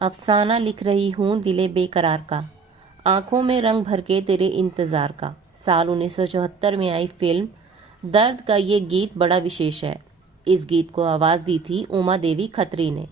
अफसाना लिख रही हूँ दिले बेकरार का, आंखों में रंग भर के तेरे इंतज़ार का। साल 1974 में आई फिल्म दर्द का ये गीत बड़ा विशेष है। इस गीत को आवाज़ दी थी उमा देवी खत्री ने,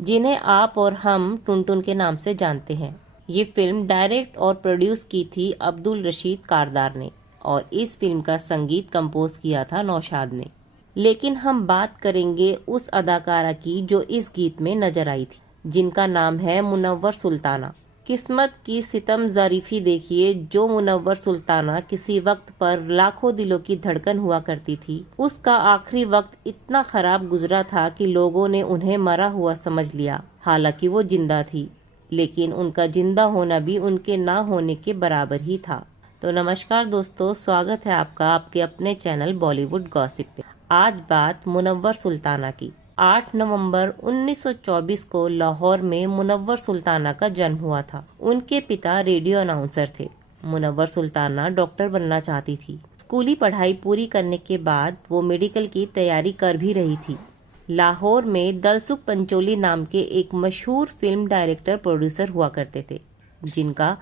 जिन्हें आप और हम टुनटुन के नाम से जानते हैं। ये फिल्म डायरेक्ट और प्रोड्यूस की थी अब्दुल रशीद कारदार ने और इस फिल्म का संगीत कंपोज किया था नौशाद ने। लेकिन हम बात करेंगे उस अदाकारा की जो इस गीत में नजर आई थी, जिनका नाम है मुनव्वर सुल्ताना। किस्मत की सितम ज़रीफ़ी देखिए, जो मुनव्वर सुल्ताना किसी वक्त पर लाखों दिलों की धड़कन हुआ करती थी, उसका आखिरी वक्त इतना खराब गुजरा था कि लोगों ने उन्हें मरा हुआ समझ लिया। हालांकि वो जिंदा थी, लेकिन उनका जिंदा होना भी उनके ना होने के बराबर ही था। तो नमस्कार दोस्तों, स्वागत है आपका आपके अपने चैनल बॉलीवुड गॉसिप पे। आज बात मुनव्वर सुल्ताना की। 8 नवंबर 1924 को लाहौर में मुनव्वर सुल्ताना का जन्म हुआ था। उनके पिता रेडियो अनाउंसर थे। मुनव्वर सुल्ताना डॉक्टर बनना चाहती थी। स्कूली पढ़ाई पूरी करने के बाद वो मेडिकल की तैयारी कर भी रही थी। लाहौर में दलसुख पंचोली नाम के एक मशहूर फिल्म डायरेक्टर प्रोड्यूसर हुआ करते थे, जिनका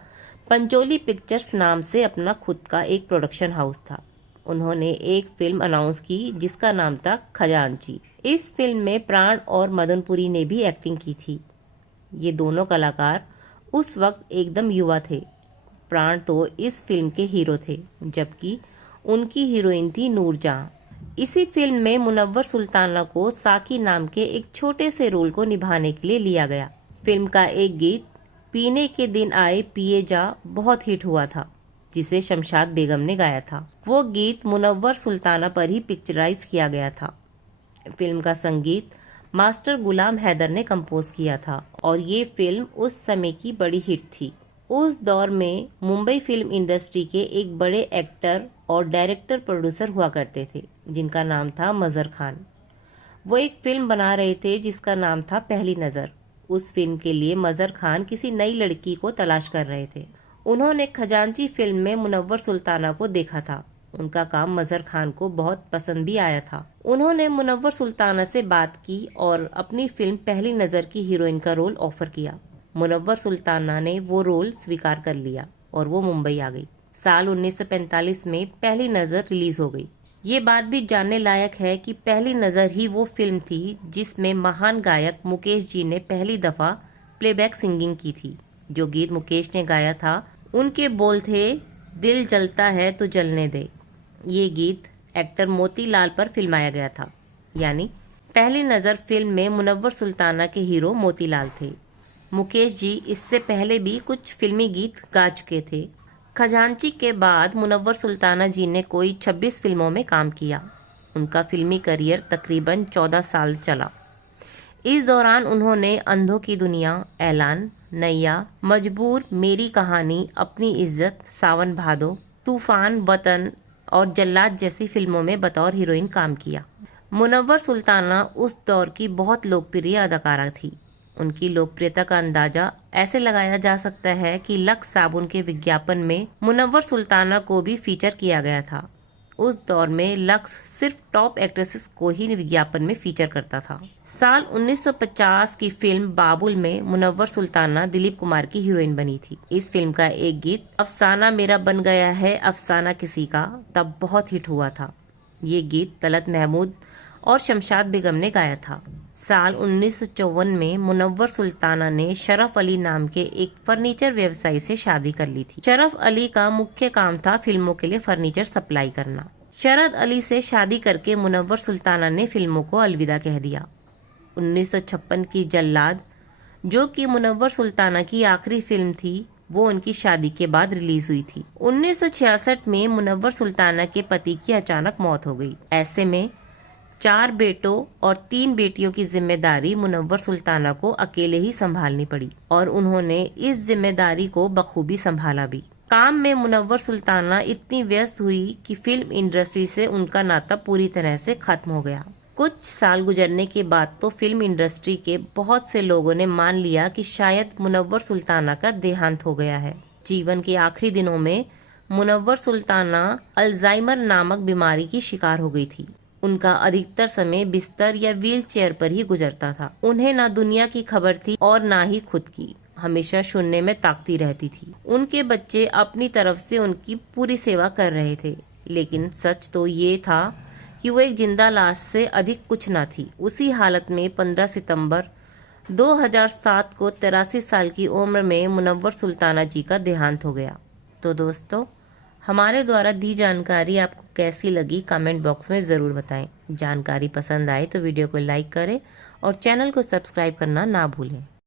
पंचोली पिक्चर्स नाम से अपना खुद का एक प्रोडक्शन हाउस था। उन्होंने एक फिल्म अनाउंस की जिसका नाम था खजांची। इस फिल्म में प्राण और मदनपुरी ने भी एक्टिंग की थी। ये दोनों कलाकार उस वक्त एकदम युवा थे। प्राण तो इस फिल्म के हीरो थे, जबकि उनकी हीरोइन थी नूरजहां। इसी फिल्म में मुनव्वर सुल्ताना को साकी नाम के एक छोटे से रोल को निभाने के लिए लिया गया। फिल्म का एक गीत पीने के दिन आए पिए जा बहुत हिट हुआ था, जिसे शमशाद बेगम ने गाया था। वो गीत मुनव्वर सुल्ताना पर ही पिक्चराइज किया गया था। फिल्म का संगीत मास्टर गुलाम हैदर ने कंपोज किया था और ये फिल्म उस समय की बड़ी हिट थी। उस दौर में मुंबई फिल्म इंडस्ट्री के एक बड़े एक्टर और डायरेक्टर प्रोड्यूसर हुआ करते थे, जिनका नाम था मजहर खान। वो एक फिल्म बना रहे थे जिसका नाम था पहली नज़र। उस फिल्म के लिए मजहर खान किसी नई लड़की को तलाश कर रहे थे। उन्होंने खजांची फिल्म में मुनव्वर सुल्ताना को देखा था। उनका काम मजहर खान को बहुत पसंद भी आया था। उन्होंने मुनव्वर सुल्ताना से बात की और अपनी फिल्म पहली नज़र की हीरोइन का रोल ऑफर किया। मुनव्वर सुल्ताना ने वो रोल स्वीकार कर लिया और वो मुंबई आ गई। साल 1945 में पहली नज़र रिलीज हो गई। ये बात भी जानने लायक है कि पहली नज़र ही वो फिल्म थी जिसमें महान गायक मुकेश जी ने पहली दफ़ा प्लेबैक सिंगिंग की थी। जो गीत मुकेश ने गाया था, उनके बोल थे, दिल जलता है तो जलने दे। ये गीत एक्टर मोतीलाल पर फिल्माया गया था। यानी पहली नज़र फिल्म में मुनव्वर सुल्ताना के हीरो मोतीलाल थे। मुकेश जी इससे पहले भी कुछ फिल्मी गीत गा चुके थे। खजांची के बाद मुनव्वर सुल्ताना जी ने कोई 26 फिल्मों में काम किया। उनका फिल्मी करियर तकरीबन 14 साल चला। इस दौरान उन्होंने अंधों की दुनिया, ऐलान, नैया, मजबूर, मेरी कहानी, अपनी इज्जत, सावन भादो, तूफान, वतन और जल्लाद जैसी फिल्मों में बतौर हीरोइन काम किया। मुनव्वर सुल्ताना उस दौर की बहुत लोकप्रिय अदाकारा थी। उनकी लोकप्रियता का अंदाजा ऐसे लगाया जा सकता है कि लक्स साबुन के विज्ञापन में मुनव्वर सुल्ताना को भी फीचर किया गया था। उस दौर में लक्स सिर्फ टॉप एक्ट्रेसेस को ही विज्ञापन में फीचर करता था। साल 1950 की फिल्म बाबुल में मुनव्वर सुल्ताना दिलीप कुमार की हीरोइन बनी थी। इस फिल्म का एक गीत अफसाना मेरा बन गया है अफसाना किसी का तब बहुत हिट हुआ था। ये गीत तलत महमूद और शमशाद बेगम ने गाया था। साल 1954 में मुनव्वर सुल्ताना ने शरफ अली नाम के एक फर्नीचर व्यवसायी से शादी कर ली थी। शरफ अली का मुख्य काम था फिल्मों के लिए फर्नीचर सप्लाई करना। शरद अली से शादी करके मुनव्वर सुल्ताना ने फिल्मों को अलविदा कह दिया। 1956 की जल्लाद, जो कि मुनव्वर सुल्ताना की आखिरी फिल्म थी, वो उनकी शादी के बाद रिलीज हुई थी। 1966 में मुनव्वर सुल्ताना के पति की अचानक मौत हो गई। ऐसे में 4 बेटों और 3 बेटियों की जिम्मेदारी मुनव्वर सुल्ताना को अकेले ही संभालनी पड़ी और उन्होंने इस जिम्मेदारी को बखूबी संभाला भी। काम में मुनव्वर सुल्ताना इतनी व्यस्त हुई कि फिल्म इंडस्ट्री से उनका नाता पूरी तरह से खत्म हो गया। कुछ साल गुजरने के बाद तो फिल्म इंडस्ट्री के बहुत से लोगों ने मान लिया कि शायद मुनव्वर सुल्ताना का देहांत हो गया है। जीवन के आखिरी दिनों में मुनव्वर सुल्ताना अल्जाइमर नामक बीमारी की शिकार हो गई थी। उनका अधिकतर समय बिस्तर या व्हील चेयर पर ही गुजरता था। उन्हें ना दुनिया की खबर थी और ना ही खुद की, हमेशा शून्य में ताकती रहती थी। उनके बच्चे अपनी तरफ से उनकी पूरी सेवा कर रहे थे, लेकिन सच तो ये था कि वो एक जिंदा लाश से अधिक कुछ ना थी। उसी हालत में 15 सितंबर 2007 को 83 साल की उम्र में मुनव्वर सुल्ताना जी का देहांत हो गया। तो दोस्तों, हमारे द्वारा दी जानकारी आपको कैसी लगी कमेंट बॉक्स में ज़रूर बताएं। जानकारी पसंद आए तो वीडियो को लाइक करें और चैनल को सब्सक्राइब करना ना भूलें।